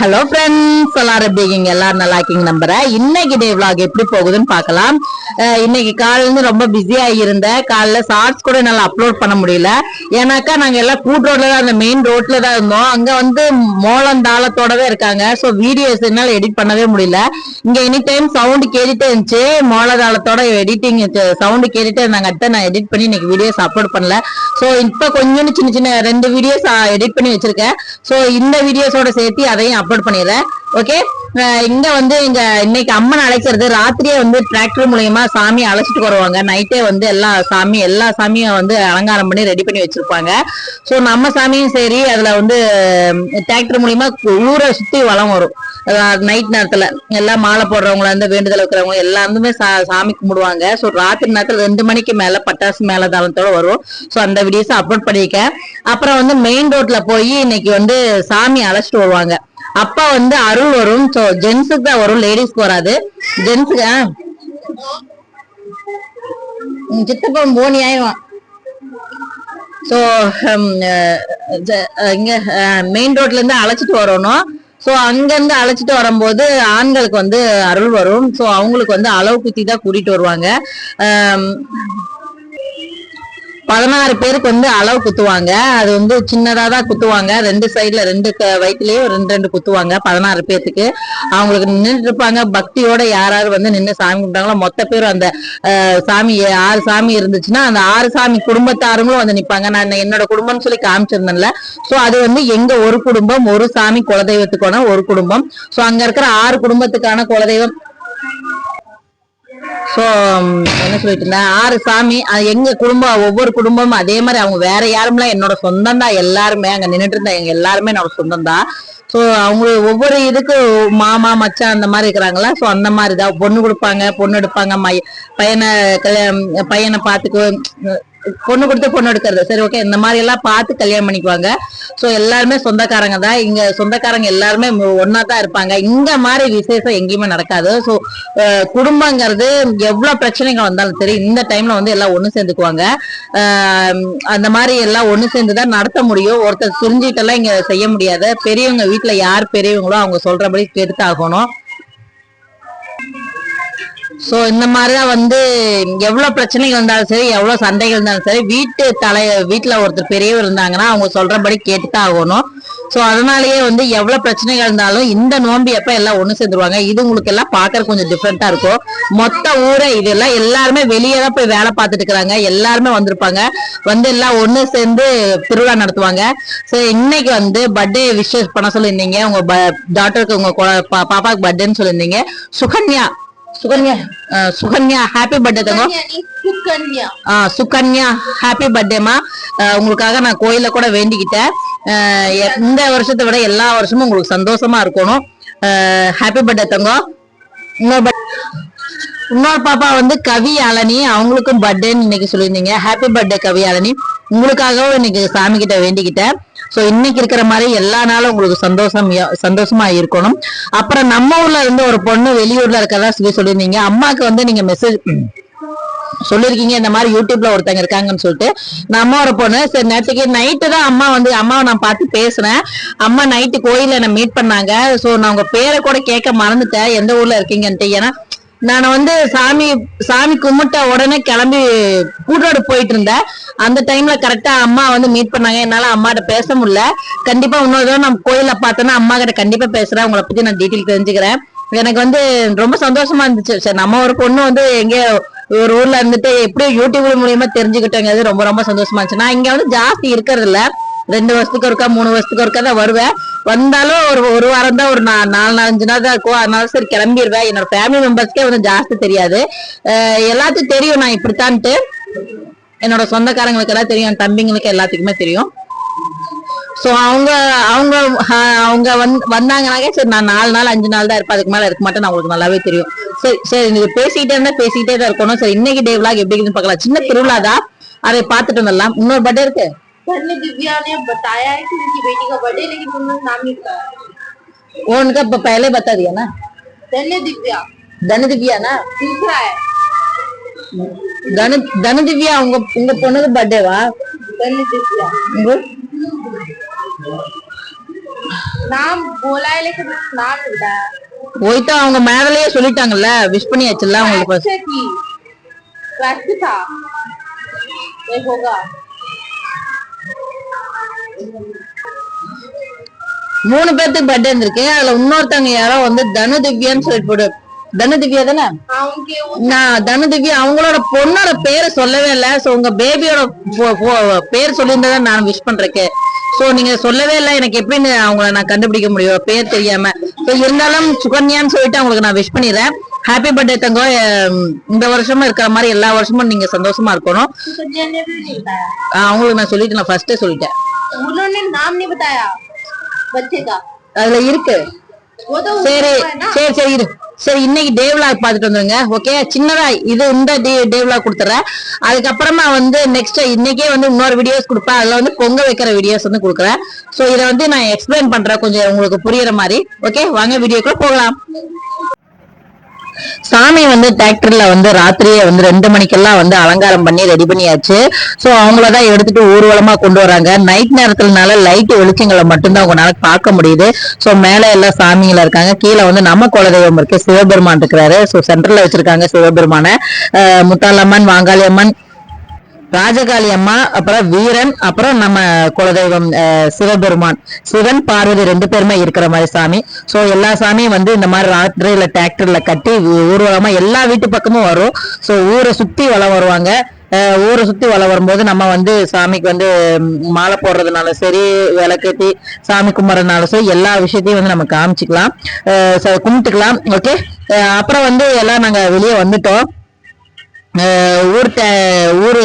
Hello friends எல்லாரும் எப்படி இருக்கீங்க? எல்லாரும் நல்லா இருக்கீங்க நம்புறேன். இன்னைக்கு டே விளாக் எப்படி போகுதுன்னு பார்க்கலாம். இன்னைக்கு காலையில இருந்து ரொம்ப பிஸியா இருந்தேன் காலைல ஷார்ட்ஸ் கூட என்னால் அப்லோட் பண்ண முடியல. ஏன்னாக்கா நாங்கள் எல்லாம் கூட் ரோட்ல தான் அந்த மெயின் ரோட்ல தான் இருந்தோம். அங்கே வந்து மோளம் தாளத்தோடவே இருக்காங்க. ஸோ வீடியோஸ் என்னால் எடிட் பண்ணவே முடியல. இங்கே எனி டைம் சவுண்டு கேட்டுட்டே இருந்துச்சு. மோள தாளத்தோட எடிட்டிங் சவுண்டு கேட்டுட்டே இருந்தாங்க. அடுத்த நான் எடிட் பண்ணி இன்னைக்கு வீடியோஸ் அப்லோட் பண்ணல. ஸோ இப்போ கொஞ்சம் சின்ன சின்ன ரெண்டு வீடியோஸ் எடிட் பண்ணி வச்சிருக்கேன். ஸோ இந்த வீடியோஸோட சேர்த்து அதையும் அப்லோட் பண்ணிடுறேன். ஓகே இங்க வந்து இங்க இன்னைக்கு அம்மன் அழைக்கிறது ராத்திரியே வந்து டிராக்டர் மூலியமா சாமி அழைச்சிட்டு வருவாங்க. நைட்டே வந்து எல்லா சாமி எல்லா சாமியும் வந்து அலங்காரம் பண்ணி ரெடி பண்ணி வச்சிருப்பாங்க. ஸோ நம்ம சாமியும் சரி அதுல வந்து டிராக்டர் மூலியமா ஊரை சுத்தி வளம் வரும். நைட் நேரத்துல. எல்லாம் மாலை போடுறவங்கள இருந்து வேண்டுதல் வைக்கிறவங்க எல்லாருமே சா- சாமி கும்பிடுவாங்க. ஸோ ராத்திரி நேரத்துல ரெண்டு மணிக்கு மேல பட்டாசு மேல தாளத்தோட வரும். ஸோ அந்த வீடியோஸ் அப்லோட் பண்ணியிருக்கேன் அப்புறம் வந்து மெயின் ரோட்ல போய் இன்னைக்கு வந்து சாமி அழைச்சிட்டு வருவாங்க. அப்பா வந்து அருள் வரும். ஸோ ஜென்ஸுக்கு தான் வரும். லேடிஸ்க்கு வராது. ஜென்ஸுக்கு சித்தப்பன் போனி ஆயிடுவான் ஸோ இங்க மெயின் ரோட்ல இருந்து அழைச்சிட்டு வரணும். ஸோ அங்கிருந்து அழைச்சிட்டு வரும்போது ஆண்களுக்கு வந்து அருள் வரும். ஸோ அவங்களுக்கு வந்து அளவு குத்தி தான் கூட்டிட்டு வருவாங்க. பதினாறு பேருக்கு வந்து அளவு குத்துவாங்க. அது வந்து சின்னதா தான் குத்துவாங்க. ரெண்டு சைடில் ரெண்டு க- ரெண்டு ரெண்டு குத்துவாங்க பதினாறு பேர்த்துக்கு அவங்களுக்கு நின்றுட்டு இருப்பாங்க. பக்தியோட யாராரு வந்து நின்று சாமி கும்பிட்டாங்களோ மொத்த பேரும் அந்த சாமி ஆறு சாமி இருந்துச்சுன்னா அந்த ஆறு சாமி குடும்பத்தாருங்களும் வந்து நிப்பாங்க. நான் என்னோட குடும்பம்னு சொல்லி காமிச்சிருந்தேன்ல. சோ அது வந்து எங்க ஒரு குடும்பம் ஒரு சாமி குலதெய்வத்துக்கான ஒரு குடும்பம். சோ அங்க இருக்கிற ஆறு குடும்பத்துக்கான குலதெய்வம் சோ um, என்ன சொல்லிட்டு இருந்தேன் ஆறு சாமி அது எங்க குடும்பம் ஒவ்வொரு குடும்பமும் அதே மாதிரி அவங்க வேற யாருமெல்லாம் என்னோட சொந்தம் தான் எல்லாருமே அங்க நின்றுட்டு இருந்தா எங்க எல்லாருமே என்னோட சொந்தம் தான் சோ அவங்க ஒவ்வொரு இதுக்கு மாமா மச்சான் அந்த மாதிரி இருக்கிறாங்களா? சோ அந்த மாதிரி தான். பொண்ணு கொடுப்பாங்க பொண்ணு எடுப்பாங்க மை- பையனை கல்யாணம் பையனை பார்த்துக்கு பொண்ணு கொடுத்து பொண்ணு எடுக்கிறது. சரி ஓகே இந்த மாதிரி எல்லாம் பார்த்து கல்யாணம் பண்ணிக்குவாங்க. ஸோ எல்லாருமே சொந்தக்காரங்க தான். இங்க சொந்தக்காரங்க எல்லாருமே ஒன்னா தான் இருப்பாங்க. இங்க மாதிரி விசேஷம் எங்கேயுமே நடக்காது. ஸோ குடும்பங்கிறது எவ்வளவு பிரச்சனைகள் வந்தாலும் சரி இந்த டைம்ல வந்து எல்லாம் ஒன்று சேர்ந்துக்குவாங்க. அந்த மாதிரி எல்லாம் ஒன்று சேர்ந்து தான் நடத்த முடியும். ஒருத்தர் தெரிஞ்சுக்கிட்டெல்லாம் இங்க செய்ய முடியாது. பெரியவங்க வீட்டுல யார் பெரியவங்களோ அவங்க சொல்றபடி ஆகணும். ஸோ இந்த இந்த மாதிரிதான் வந்து எவ்வளோ பிரச்சனைகள் இருந்தாலும் சரி எவ்வளோ சண்டைகள் இருந்தாலும் சரி வீட்டு தலை வீட்டில் ஒருத்தர் பெரியவர் இருந்தாங்கன்னா அவங்க சொல்கிறபடி கேட்டு தான் ஆகணும். ஸோ அதனாலயே வந்து எவ்வளோ பிரச்சனைகள் இருந்தாலும் இந்த நோம்பி அப்போ எல்லாம் ஒன்று சேர்ந்துருவாங்க. இது உங்களுக்கு எல்லாம் பாக்குற கொஞ்சம் டிஃப்ரெண்ட்டாக இருக்கும். மொத்த ஊரே இதெல்லாம் எல்லாருமே வெளியே தான் போய் வேலை பார்த்துட்டு இருக்கிறாங்க. எல்லாருமே வந்திருப்பாங்க. வந்து எல்லாம் ஒன்று சேர்ந்து திருவிழா நடத்துவாங்க. ஸோ இன்னைக்கு வந்து பர்த்டே விஷஸ் பண்ண சொல்லியிருந்தீங்க. உங்கள் டாட்டருக்கு உங்கள் பாப்பாவுக்கு பர்த்டேன்னு சொல்லியிருந்தீங்க. சுகன்யா சுகன்யா சுகன்யா ஹாப்பி பர்த்டே தங்க சுகன்யா ஆ, சுகன்யா ஹாப்பி பர்த்டேமா உங்களுக்காக நான் கோயில கூட வேண்டிக்கிட்டேன். எ- இந்த வருஷத்தை விட எல்லா வருஷமும் உங்களுக்கு சந்தோஷமா இருக்கணும். ஹாப்பி பர்த்டே தங்கம் இன்னொரு இன்னொரு பாப்பா வந்து கவி அலனி அவங்களுக்கும் பர்த்டேன்னு இன்னைக்கு சொல்லியிருந்தீங்க. ஹாப்பி பர்த்டே கவி அலனி உங்களுக்காகவும் இன்னைக்கு சாமி கிட்ட வேண்டிக்கிட்டேன். ஸோ இன்னைக்கு இருக்கிற மாதிரி எல்லா நாளும் உங்களுக்கு சந்தோஷம் சந்தோஷமா இருக்கணும். அப்புறம் நம்ம ஊர்ல இருந்து ஒரு பொண்ணு வெளியூர்ல இருக்கறதா சொல்லி சொல்லியிருந்தீங்க. அம்மாக்கு வந்து நீங்க மெசேஜ் சொல்லிருக்கீங்க இந்த மாதிரி யூடியூப்ல ஒருத்தங்க இருக்காங்கன்னு சொல்லிட்டு. நம்ம ஒரு பொண்ணு சரி நேற்றுக்கு நைட்டு தான் அம்மா வந்து அம்மாவை நான் பார்த்து பேசுனேன். அம்மா நைட்டு கோயில என்னை மீட் பண்ணாங்க. ஸோ நான் உங்க பேரை கூட கேட்க மறந்துட்டேன். எந்த ஊர்ல இருக்கீங்கன்ட்டு. ஏன்னா நான் வந்து சாமி சாமி கும்பிட்ட உடனே கிளம்பி கூட்டோடு போயிட்டு இருந்தேன். அந்த டைம்ல கரெக்டா அம்மா வந்து மீட் பண்ணாங்க. என்னால அம்மாட்ட பேச முடியல. கண்டிப்பா இன்னொரு தடவை நம்ம கோயில பார்த்தோன்னா அம்மா கிட்ட கண்டிப்பா பேசுறேன். உங்களை பத்தி நான் டீட்டெயில் தெரிஞ்சுக்கிறேன். எனக்கு வந்து ரொம்ப சந்தோஷமா இருந்துச்சு. சரி நம்ம ஒரு பொண்ணு வந்து எங்கேயோ ஒரு ஊர்ல இருந்துட்டு எப்படியும் யூடியூப் மூலியமா தெரிஞ்சுக்கிட்டோங்கிறது ரொம்ப ரொம்ப சந்தோஷமா இருந்துச்சு. நான் இங்க வந்து ஜாஸ்தி இருக்கிறது இல்லை. ரெண்டு வருஷத்துக்கு ஒருக்கா மூணு வருஷத்துக்கு ஒருக்கா தான் வருவேன். வந்தாலும் ஒரு ஒரு வாரம் தான் ஒரு நாலு நாலஞ்சு நாள் தான் இருக்கும். அதனால சரி கிளம்பிடுவேன் என்னோட ஃபேமிலி மெம்பர்ஸ்க்கே வந்து ஜாஸ்தி தெரியாது. எல்லாத்துக்கும் தெரியும் நான் இப்படித்தான்ட்டு. என்னோட சொந்தக்காரங்களுக்கு எல்லாம் தெரியும் என் தம்பிங்களுக்கு எல்லாத்துக்குமே தெரியும். சோ அவங்க அவங்க அவங்க வந்து வந்தாங்கனாக்கே சரி நான் நாலு நாள் அஞ்சு நாள் தான் இருப்பேன். அதுக்கு மேல இருக்க மாட்டேன். உங்களுக்கு நல்லாவே தெரியும். சரி சரி நீங்க பேசிக்கிட்டே இருந்தா பேசிக்கிட்டே தான் இருக்கணும். சரி இன்னைக்கு டே விளாக் எப்படி இருக்குன்னு பார்க்கலாம். சின்ன திருவிழா தான். அதை பார்த்துட்டு வந்துடலாம். இன்னொரு பர்த்டே இருக்கு. धन्य दिव्या ने बताया है कि उनकी बेटी का बर्थडे लेकिन उन्होंने नाम नहीं बताया उनका प- पहले बता दिया ना धन्य दिव्या தன திவ்யா ना दूसरा है தன தன திவ்யா உங்க உங்க பொண்ணுக்கு பர்த்டேவா धन्य दिव्या உங்க नाम बोला है लेकिन नाम नहीं बताया போயிட்டு அவங்க மேடலையே சொல்லிட்டாங்கல்ல விஷ் பண்ணியாச்சுல்ல உங்களுக்கு अच्छा की वैसे था ये होगा மூணு பேர்த்துக்கு பர்த்டே இருந்திருக்கேன் அதுல இன்னொருத்தவங்க யாரோ வந்து தனு திவ்யான்னு சொல்லிட்டு போடு. தனு? திவ்யா தானே நான் தனு திவ்யா அவங்களோட பொண்ணோட பேரை சொல்லவே இல்ல. சோ உங்க பேபியோட பேர் சொல்லியிருந்ததா நான் விஷ் பண்றேன். சோ நீங்க சொல்லவே இல்ல. எனக்கு எப்படின்னு அவங்கள நான் கண்டுபிடிக்க முடியும். பேர் தெரியாம. சோ இருந்தாலும் சுகன்யான்னு சொல்லிட்டு அவங்களுக்கு நான் விஷ் பண்ணிடுறேன். ஹாப்பி பர்த்டே தங்கோ. இந்த வருஷமும் இருக்கிற மாதிரி எல்லா வருஷமும் நீங்க சந்தோஷமா இருக்கணும். அவங்களுக்கு நான் சொல்லிட்டு நான் ஃபர்ஸ்டே சொல்லிட்டேன். அதுல இருக்கு. சரி சரி சரி இரு. சரி இன்னைக்கு டேவ்லாக் பார்த்துட்டு வந்துருங்க ஓகே சின்னதா இது இந்த டே டேவ்லாக் கொடுத்துறேன். அதுக்கப்புறமா வந்து நெக்ஸ்ட் இன்னைக்கே வந்து இன்னொரு வீடியோஸ் கொடுப்பேன். அதில் வந்து பொங்க வைக்கிற வீடியோஸ் வந்து கொடுக்குறேன். ஸோ இதை வந்து நான் எக்ஸ்பிளைன் பண்றேன் கொஞ்சம் உங்களுக்கு புரியுற மாதிரி. ஓகே வாங்க வீடியோக்குள்ள போகலாம். சாமி வந்து டிராக்டர்ல வந்து ராத்திரியே வந்து ரெண்டு மணிக்கெல்லாம் வந்து அலங்காரம் பண்ணி ரெடி பண்ணியாச்சு. சோ அவங்களதான் எடுத்துட்டு ஊர்வலமா கொண்டு வராங்க. நைட் நேரத்துலனால லைட் வெளிச்சங்களை மட்டும்தான் உங்களால பார்க்க முடியுது. ஸோ மேல எல்லாம் சாமிங்களா இருக்காங்க. கீழே வந்து நம்ம குலதெய்வம் இருக்கு சிவபெருமான் இருக்கிறாரு. ஸோ சென்டர்ல வச்சிருக்காங்க சிவபெருமான. முத்தாலம்மன் வாங்காளியம்மன் ராஜகாளி அம்மா அப்புறம் வீரன் அப்புறம் நம்ம குலதெய்வம் சிவபெருமான். சிவன் பார்வதி ரெண்டு பேருமே இருக்கிற மாதிரி சாமி. ஸோ எல்லா சாமியும் வந்து இந்த மாதிரி ராத்திரியில டிராக்டர்ல கட்டி ஊர்வலமாக ஊர்வலமா எல்லா வீட்டு பக்கமும் வரும். ஸோ ஊரை சுத்தி வளம் வருவாங்க. ஊரை சுத்தி வளம் வரும்போது நம்ம வந்து சாமிக்கு வந்து மாலை போடுறதுனாலும் சரி விளக்கேத்தி சாமி கும்பிட்றதுனாலும் சரி எல்லா விஷயத்தையும் வந்து நம்ம காமிச்சிக்கலாம். கும்பிட்டுக்கலாம். ஓகே அப்புறம் வந்து எல்லாம் நாங்கள் வெளியே வந்துட்டோம். ஊர்ட்ட ஊர் எல்லாம் ஊரு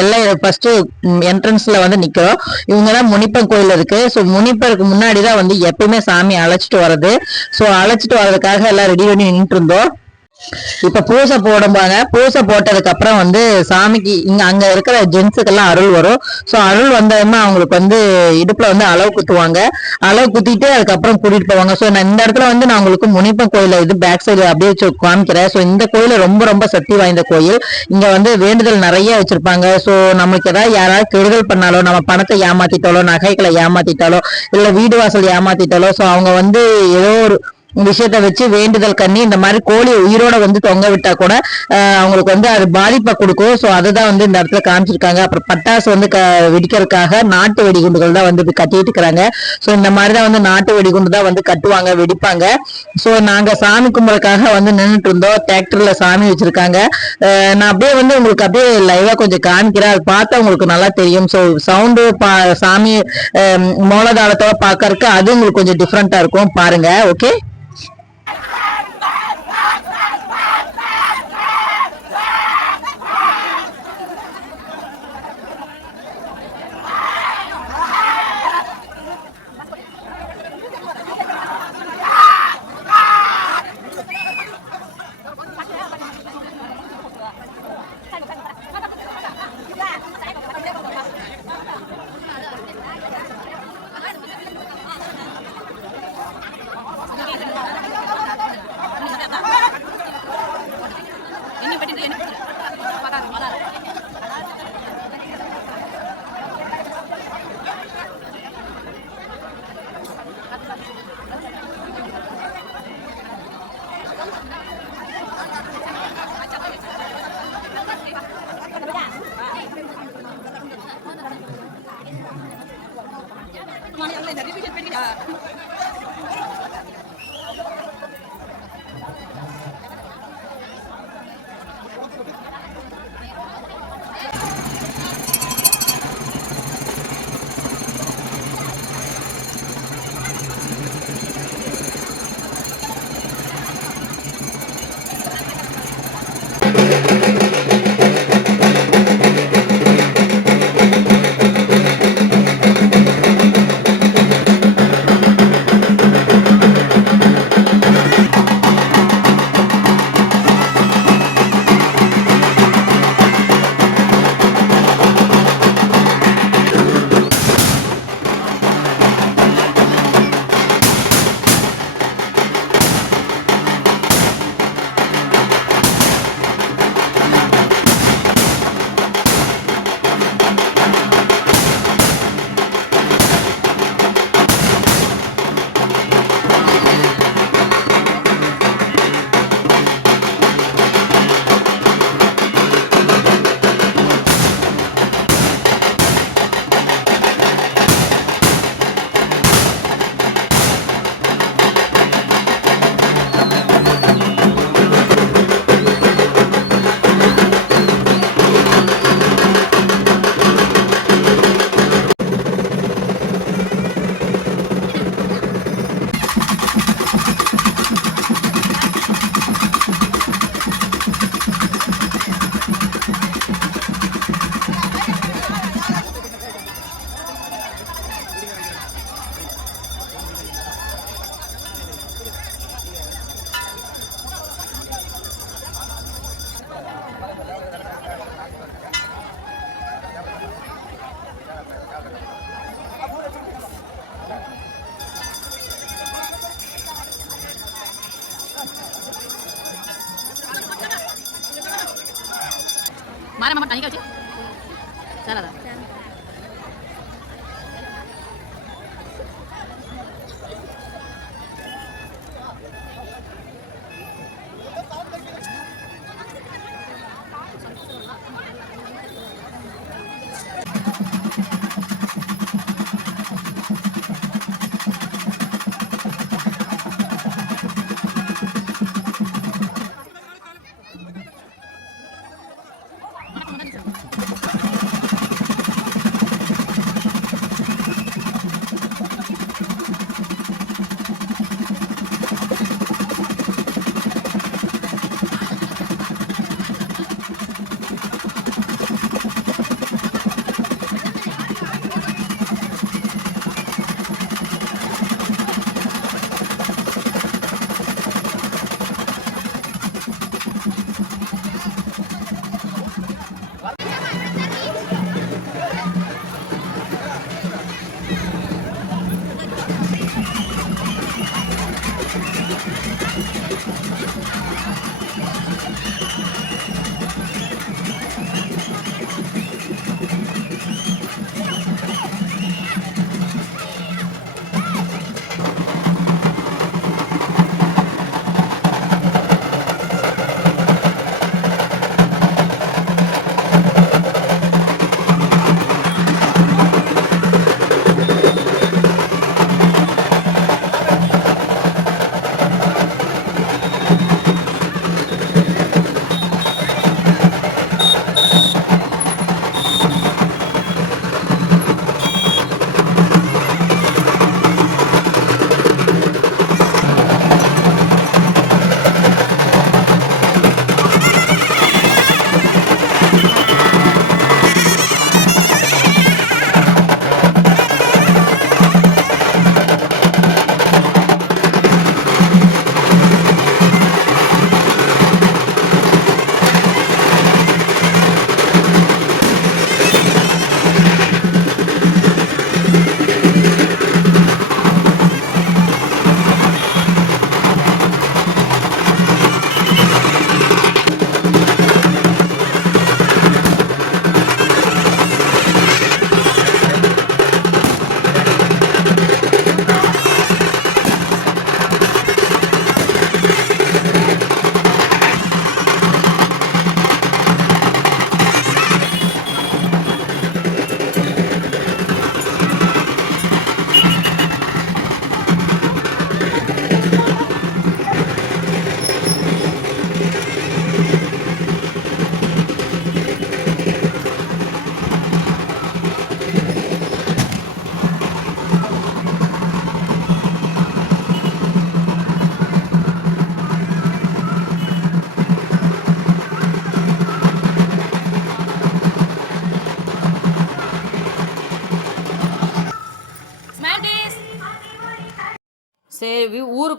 எல்லை ஃபர்ஸ்ட் என்ட்ரன்ஸ்ல வந்து நிக்கிறோம். இவங்க தான் முனிப்பன் கோயில் இருக்கு. ஸோ முனிப்பருக்கு முன்னாடி தான் வந்து எப்பயுமே சாமி அழைச்சிட்டு வர்றது. ஸோ அழைச்சிட்டு வர்றதுக்காக எல்லாம் ரெடி பண்ணி நின்றுட்டு இருந்தோம். இப்ப பூசை போடும்பாங்க பூசை போட்டதுக்கு அப்புறம் வந்து சாமிக்கு இங்க அங்க இருக்கிற ஜென்ஸுக்கெல்லாம் அருள் வரும். ஸோ அருள் வந்ததுமே அவங்களுக்கு வந்து இடுப்புல வந்து அளவு குத்துவாங்க. அளவு குத்திட்டு அதுக்கப்புறம் கூட்டிட்டு போவாங்க. ஸோ நான் இந்த இடத்துல வந்து நான் உங்களுக்கு முனிப்பன் கோயில இது பேக் சைடு அப்படியே வச்சு காமிக்கிறேன். ஸோ இந்த கோயில் ரொம்ப ரொம்ப சக்தி வாய்ந்த கோயில். இங்க வந்து வேண்டுதல் நிறைய வச்சிருப்பாங்க. ஸோ நமக்கு ஏதாவது யாராவது கெடுதல் பண்ணாலோ நம்ம பணத்தை ஏமாத்திட்டாலோ நகைகளை ஏமாத்திட்டாலோ இல்ல வீடு வாசல் ஏமாத்திட்டாலோ ஸோ அவங்க வந்து ஏதோ ஒரு விஷயத்த வச்சு வேண்டுதல் கண்ணி இந்த மாதிரி கோழி உயிரோட வந்து தொங்க விட்டா கூட அவங்களுக்கு வந்து அது பாதிப்பை கொடுக்கும். ஸோ அதுதான் வந்து இந்த இடத்துல காமிச்சிருக்காங்க. அப்புறம் பட்டாசு வந்து க வெடிக்கிறதுக்காக நாட்டு வெடிகுண்டுகள் தான் வந்து கட்டிட்டு இருக்கிறாங்க. ஸோ இந்த மாதிரி தான் வந்து நாட்டு வெடிகுண்டு தான் வந்து கட்டுவாங்க வெடிப்பாங்க. ஸோ நாங்கள் சாமி கும்பலுக்காக வந்து நின்றுட்டு இருந்தோம். டிராக்டர்ல சாமி வச்சிருக்காங்க. நான் அப்படியே வந்து உங்களுக்கு அப்படியே லைவா கொஞ்சம் காமிக்கிறேன். அது பார்த்தா உங்களுக்கு நல்லா தெரியும். ஸோ சவுண்டு பா சாமி ஆஹ் மோளதாளத்தோட அது உங்களுக்கு கொஞ்சம் டிஃப்ரெண்டா இருக்கும். பாருங்க ஓகே மாற மாமா தனிக்கா வச்சு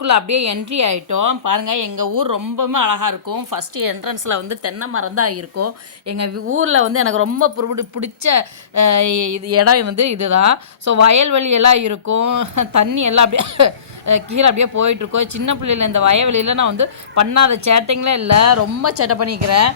ஊரில் அப்படியே என்ட்ரி ஆயிட்டோம். பாருங்க எங்கள் ஊர் ரொம்பவுமே அழகாக இருக்கும். ஃபஸ்ட்டு என்ட்ரன்ஸில் வந்து தென்னை மரம் தான் இருக்கும். எங்கள் ஊரில் வந்து எனக்கு ரொம்ப பிடி பிடிச்ச இது இடம் வந்து இதுதான். ஸோ வயல்வெளி எல்லாம் இருக்கும். தண்ணி எல்லாம் அப்படியே கீழே அப்படியே போயிட்டுருக்கோம் சின்ன பிள்ளையில் இந்த வயல்வெளியில் நான் வந்து பண்ணாத சேட்டைங்களே இல்லை. ரொம்ப சேட்டை பண்ணிக்கிறேன்.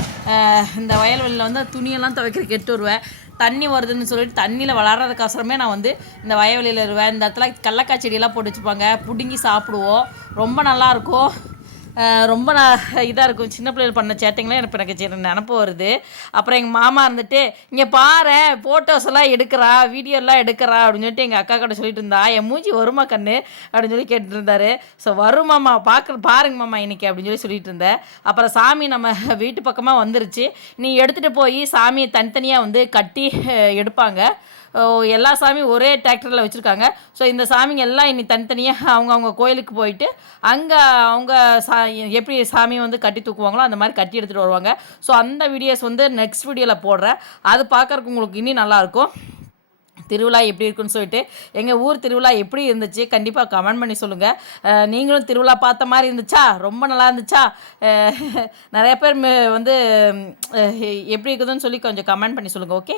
இந்த வயல்வெளியில் வந்து துணியெல்லாம் துவைக்கிற கெட்டு வருவேன். தண்ணி வருதுன்னு சொல்லிட்டு தண்ணியில் விளாட்றதுக்கோசரமே நான் வந்து இந்த வயவெளியில் இருவேன். இந்த இடத்துல கடலக்காய் செடியெல்லாம் போட்டு வச்சுப்பாங்க பிடுங்கி சாப்பிடுவோம். ரொம்ப நல்லாயிருக்கும் ரொம்ப நான் இதாக இருக்கும். சின்ன பிள்ளைகள் பண்ண சேட்டைங்களாம் எனக்கு எனக்கு சின்ன நினப்பு வருது. அப்புறம் எங்கள் மாமா இருந்துட்டு இங்கே பாரு ஃபோட்டோஸ் எல்லாம் எடுக்கிறா வீடியோ எல்லாம் எடுக்கிறா அப்படின்னு சொல்லிட்டு எங்கள் அக்கா கிட்ட சொல்லிட்டு இருந்தா. என் மூஞ்சி வருமா கண்ணு? அப்படின்னு சொல்லி கேட்டுருந்தாரு ஸோ ஸோ மாமா பார்க்க பாருங்க மாமா இன்னைக்கு அப்படின்னு சொல்லி சொல்லிட்டு இருந்தேன் அப்புறம் சாமி நம்ம வீட்டு பக்கமாக வந்துருச்சு. நீ எடுத்துகிட்டு போய் சாமியை தனித்தனியாக வந்து கட்டி எடுப்பாங்க. எல்லா சாமியும் ஒரே டிராக்டரில் வச்சுருக்காங்க. ஸோ இந்த சாமிங்க எல்லாம் இனி தனித்தனியாக அவங்க அவங்க கோயிலுக்கு போயிட்டு அங்கே அவங்க சா எப்படி சாமியை வந்து கட்டி தூக்குவாங்களோ அந்த மாதிரி கட்டி எடுத்துகிட்டு வருவாங்க. ஸோ அந்த வீடியோஸ் வந்து நெக்ஸ்ட் வீடியோவில் போடுறேன். அது பார்க்குறக்கு உங்களுக்கு இன்னும் நல்லாயிருக்கும் திருவிழா எப்படி இருக்குன்னு சொல்லிட்டு எங்கள் ஊர் திருவிழா எப்படி இருந்துச்சு கண்டிப்பாக கமெண்ட் பண்ணி சொல்லுங்கள் நீங்களும் திருவிழா பார்த்த மாதிரி இருந்துச்சா? ரொம்ப நல்லா இருந்துச்சா? நிறைய பேர் வந்து எப்படி இருக்குதுன்னு சொல்லி கொஞ்சம் கமெண்ட் பண்ணி சொல்லுங்கள் ஓகே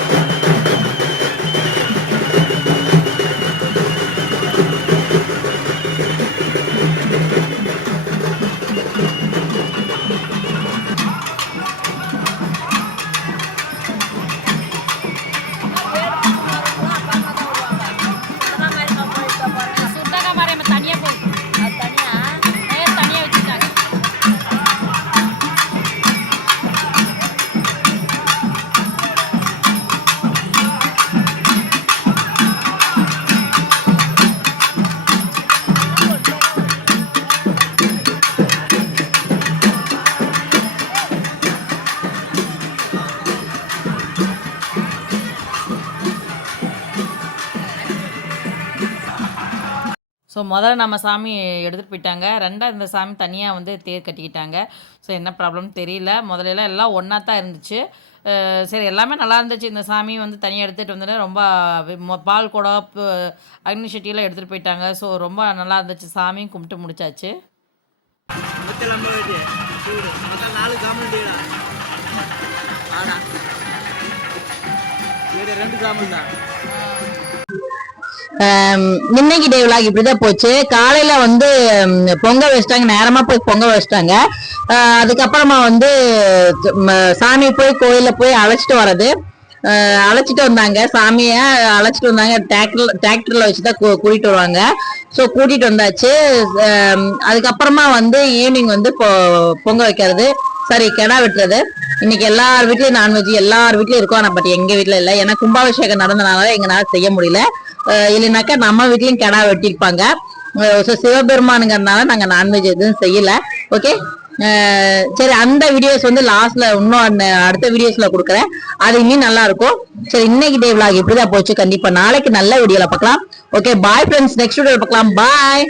ஸோ முதல்ல நம்ம சாமி எடுத்துகிட்டு போயிட்டாங்க. ரெண்டாவது இந்த சாமி தனியாக வந்து தேர் கட்டிக்கிட்டாங்க. ஸோ என்ன ப்ராப்ளம் தெரியல. முதல்ல எல்லாம் ஒன்றா தான் இருந்துச்சு. சரி எல்லாமே நல்லா இருந்துச்சு. இந்த சாமி வந்து தனியாக எடுத்துகிட்டு வந்தது ரொம்ப பால் குடம் அக்னி சட்டியெல்லாம் எடுத்துகிட்டு போயிட்டாங்க. ஸோ ரொம்ப நல்லா இருந்துச்சு. சாமியும் கும்பிட்டு முடிச்சாச்சு. ரெண்டு கிராமம் தான். இன்னைக்கு டே விழா இப்படிதான் போச்சு. காலையில வந்து பொங்கல் பொங்க வச்சிட்டாங்க. நேரமா போய் பொங்க வச்சிட்டாங்க. அதுக்கப்புறமா வந்து சாமி போய் கோயில போய் அழைச்சிட்டு வர்றது. அழைச்சிட்டு வந்தாங்க. சாமிய அழைச்சிட்டு வந்தாங்க. டிராக்டர்ல டிராக்டர்ல வச்சுதான் கூட்டிட்டு வருவாங்க. ஸோ கூட்டிட்டு வந்தாச்சு. அதுக்கப்புறமா வந்து ஈவினிங் வந்து பொ- பொங்க வைக்கிறது. சரி கிடா வெட்டுறது. இன்னைக்கு எல்லார் வீட்லயும் நான்வெஜ் எல்லார் வீட்லயும் இருக்கும். ஆனா பட் எங்க வீட்ல இல்ல. ஏன்னா கும்பாபிஷேகம் நடந்தனால எங்களால செய்ய முடியல. இல்லைனாக்கா நம்ம வீட்லயும் கிடா வெட்டியிருப்பாங்க. அஹ் சிவபெருமானுங்கிறதுனால நாங்க நான்வெஜ் எதுவும் செய்யல. ஓகே சரி அந்த வீடியோஸ் வந்து லாஸ்ட்ல இன்னும் அடுத்த வீடியோஸ்ல கொடுக்குறேன். அது இன்னும் நல்லா இருக்கும். சரி இன்னைக்கு டே விளாக் இப்படிதான் போச்சு. கண்டிப்பா நாளைக்கு நல்ல வீடியோல பார்க்கலாம். ஓகே பாய் ஃப்ரெண்ட்ஸ் நெக்ஸ்ட் வீடியோல பார்க்கலாம். பாய்